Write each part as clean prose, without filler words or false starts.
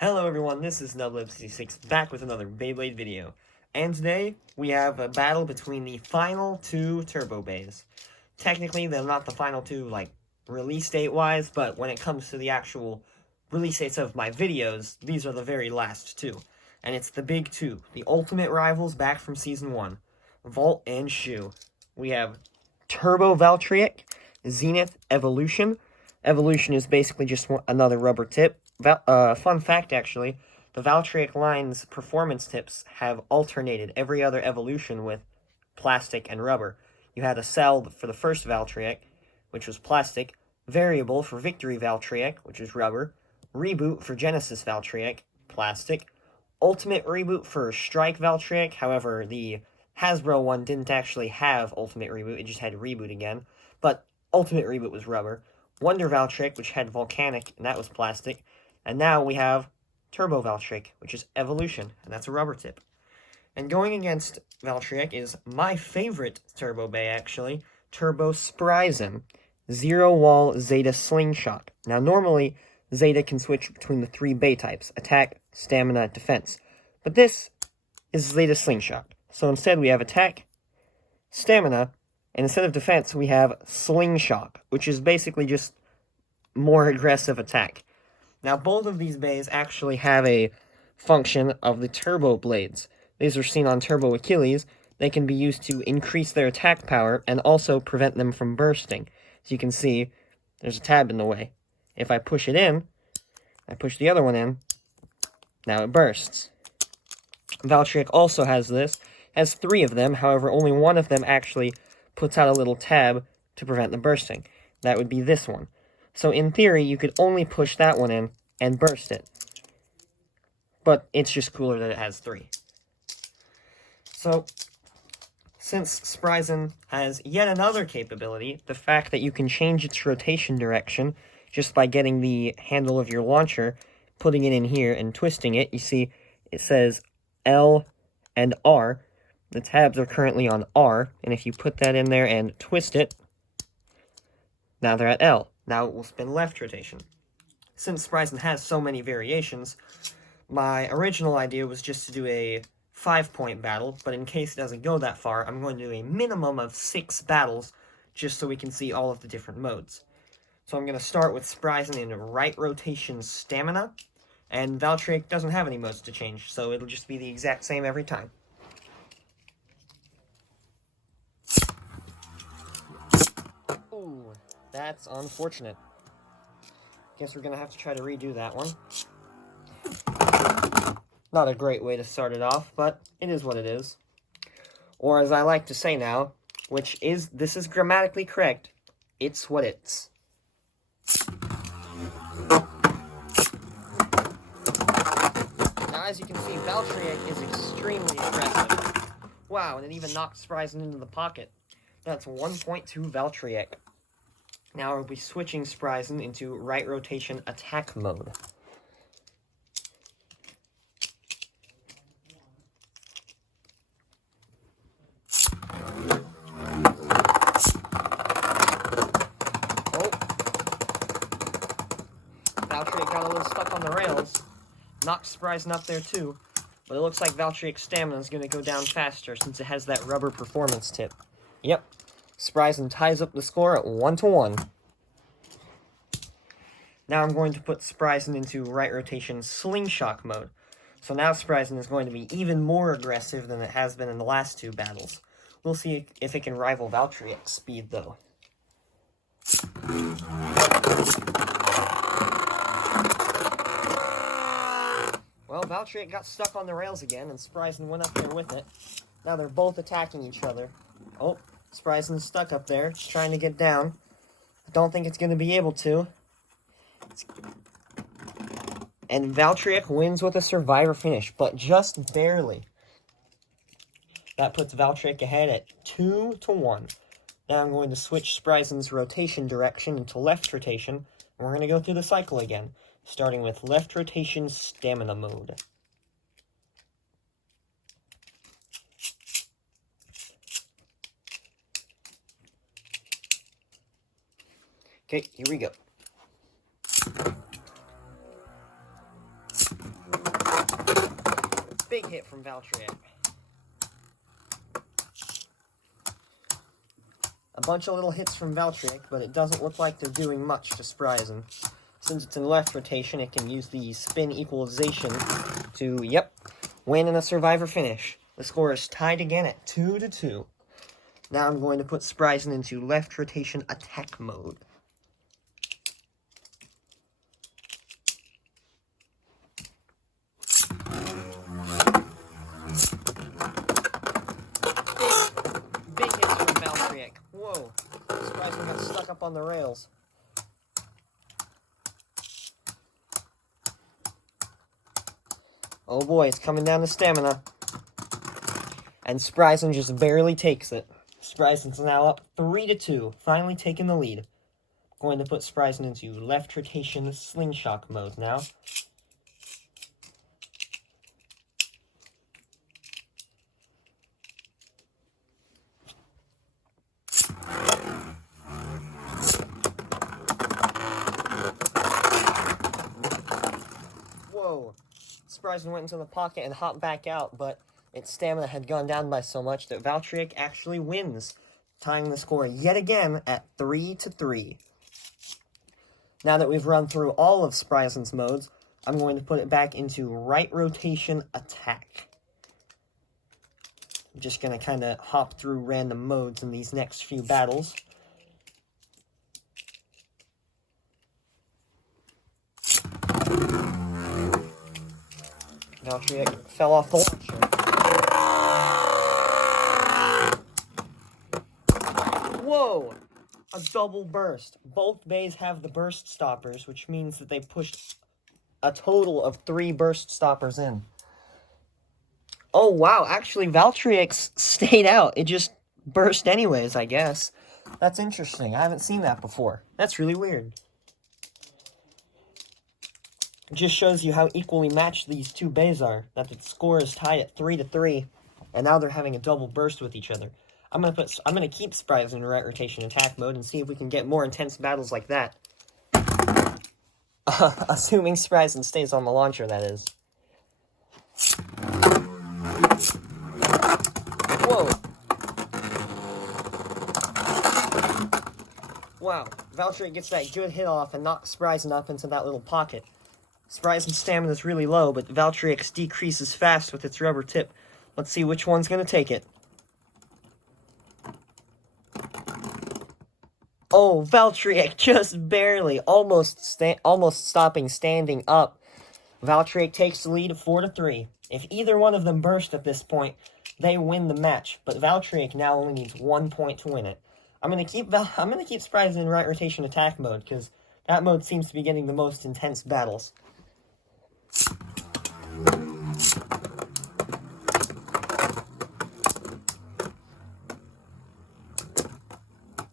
Hello everyone, this is Nublib66 back with another Beyblade video. And today, we have a battle between the final two Turbo Beys. Technically, they're not the final two, like, release date-wise, but when it comes to the actual release dates of my videos, these are the very last two. And it's the big two, the ultimate rivals back from Season 1, Vault and Shoe. We have Turbo Valtryek, Zenith Evolution. Evolution is basically just another rubber tip. Fun fact, actually, the Valtryek line's performance tips have alternated every other evolution with plastic and rubber. You had a cell for the first Valtryek, which was plastic, variable for Victory Valtryek, which is rubber, reboot for Genesis Valtryek, plastic, ultimate reboot for Strike Valtryek. However, the Hasbro one didn't actually have ultimate reboot, it just had reboot again, but ultimate reboot was rubber, Wonder Valtryek, which had volcanic, and that was plastic. And now we have Turbo Valtryek, which is evolution, and that's a rubber tip. And going against Valtryek is my favorite Turbo Bey, actually, Turbo Spryzen, Zero Wall Zeta Slingshot. Now, normally, Zeta can switch between the three Bey types, attack, stamina, defense. But this is Zeta Slingshot. So instead, we have attack, stamina, and instead of defense, we have Slingshot, which is basically just more aggressive attack. Now, both of these bays actually have a function of the turbo blades. These are seen on Turbo Achilles. They can be used to increase their attack power and also prevent them from bursting. As you can see, there's a tab in the way. If I push it in, I push the other one in, now it bursts. Valtryek also has this, has three of them, however, only one of them actually puts out a little tab to prevent the bursting. That would be this one. So in theory, you could only push that one in and burst it. But it's just cooler that it has three. So, since Spryzen has yet another capability, the fact that you can change its rotation direction just by getting the handle of your launcher, putting it in here and twisting it, you see it says L and R. The tabs are currently on R, and if you put that in there and twist it, now they're at L. Now it will spin left rotation. Since Spryzen has so many variations, my original idea was just to do a 5-point battle, but in case it doesn't go that far, I'm going to do a minimum of 6 battles, just so we can see all of the different modes. So I'm going to start with Spryzen in right rotation stamina, and Valtryek doesn't have any modes to change, so it'll just be the exact same every time. Ooh. That's unfortunate. Guess we're gonna have to try to redo that one. Not a great way to start it off, but it is what it is. Or as I like to say now, this is grammatically correct, it's what it's. Now as you can see, Valtryek is extremely aggressive. Wow, and it even knocked Spryzen into the pocket. That's 1.2 Valtryek. Now we'll be switching Spryzen into right rotation attack mode. Oh. Valtryek got a little stuck on the rails. Knocked Spryzen up there too. But it looks like Valtryek's stamina is going to go down faster since it has that rubber performance tip. Yep. Spryzen ties up the score at 1-1. Now I'm going to put Spryzen into right rotation slingshot mode. So now Spryzen is going to be even more aggressive than it has been in the last two battles. We'll see if it can rival Valtryek's speed, though. Well, Valtryek got stuck on the rails again, and Spryzen went up there with it. Now they're both attacking each other. Oh. Spryzen's stuck up there, just trying to get down. I don't think it's going to be able to. And Valtryek wins with a survivor finish, but just barely. That puts Valtryek ahead at 2-1. Now I'm going to switch Spryzen's rotation direction into left rotation, and we're going to go through the cycle again, starting with left rotation stamina mode. Okay, here we go. Big hit from Valtryek. A bunch of little hits from Valtryek, but it doesn't look like they're doing much to Spryzen. Since it's in left rotation, it can use the spin equalization to, win in a survivor finish. The score is tied again at 2-2. Now I'm going to put Spryzen into left rotation attack mode. Big hits from Valtryek. Whoa. Spryzen got stuck up on the rails. Oh boy, it's coming down to stamina. And Spryzen just barely takes it. Spryzen's now up 3-2, finally taking the lead. Going to put Spryzen into left rotation slingshot mode now. Whoa. Spryzen went into the pocket and hopped back out, but its stamina had gone down by so much that Valtryek actually wins, tying the score yet again at 3-3. Now that we've run through all of Spryzen's modes, I'm going to put it back into right rotation attack. I'm just going to kind of hop through random modes in these next few battles. Valtryek fell off the launcher. Whoa! A double burst. Both bays have the burst stoppers, which means that they pushed a total of 3 burst stoppers in. Oh, wow. Actually, Valtryek's stayed out. It just burst anyways, I guess. That's interesting. I haven't seen that before. That's really weird. It just shows you how equally matched these two bays are. That the score is tied at 3-3, and now they're having a double burst with each other. I'm gonna keep Spryzen in right rotation attack mode and see if we can get more intense battles like that. Assuming Spryzen stays on the launcher, that is. Whoa. Wow, Valtryek gets that good hit off and knocks Spryzen up into that little pocket. Spryzen's stamina is really low, but Valtryek's decreases fast with its rubber tip. Let's see which one's going to take it. Oh, Valtryek just barely, almost stopping standing up. Valtryek takes the lead at 4-3. If either one of them burst at this point, they win the match. But Valtryek now only needs 1 point to win it. I'm gonna keep Spryzen in right rotation attack mode because that mode seems to be getting the most intense battles.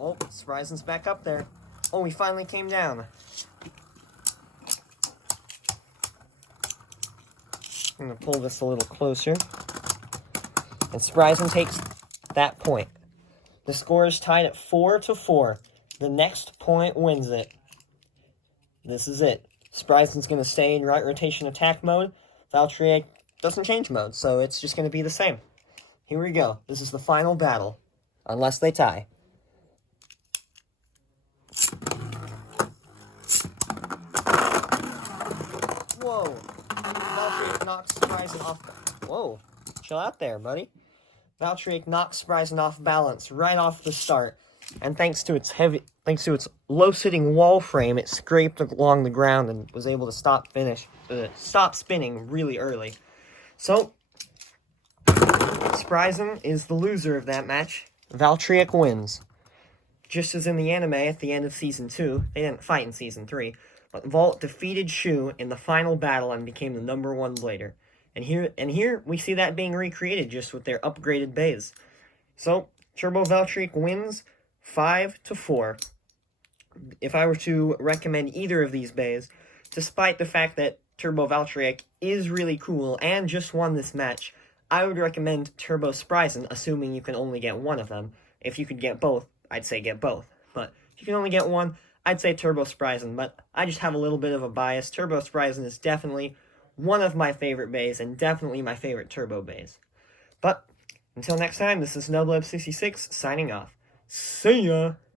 Oh, Spryzen's back up there. Oh, he finally came down. I'm going to pull this a little closer. And Spryzen takes that point. The score is tied at 4-4. The next point wins it. This is it. Spryzen's going to stay in right rotation attack mode. Valtryek doesn't change mode, so it's just going to be the same. Here we go. This is the final battle. Unless they tie. Whoa. Valtryek knocks Spryzen off. Whoa. Chill out there, buddy. Valtryek knocks Spryzen off balance right off the start. And thanks to its low-sitting wall frame, it scraped along the ground and was able to stop spinning really early. So, Spryzen is the loser of that match. Valtryek wins. Just as in the anime at the end of Season 2, they didn't fight in Season 3, but Vault defeated Shu in the final battle and became the #1 blader. And here we see that being recreated just with their upgraded bays. So, Turbo Valtryek wins 5-4. If I were to recommend either of these bays, despite the fact that Turbo Valtryek is really cool and just won this match, I would recommend Turbo Spryzen, assuming you can only get one of them. If you could get both, I'd say get both. But if you can only get one, I'd say Turbo Spryzen. But I just have a little bit of a bias. Turbo Spryzen is definitely one of my favorite beys, and definitely my favorite turbo beys. But, until next time, this is Snowblob66 signing off. See ya!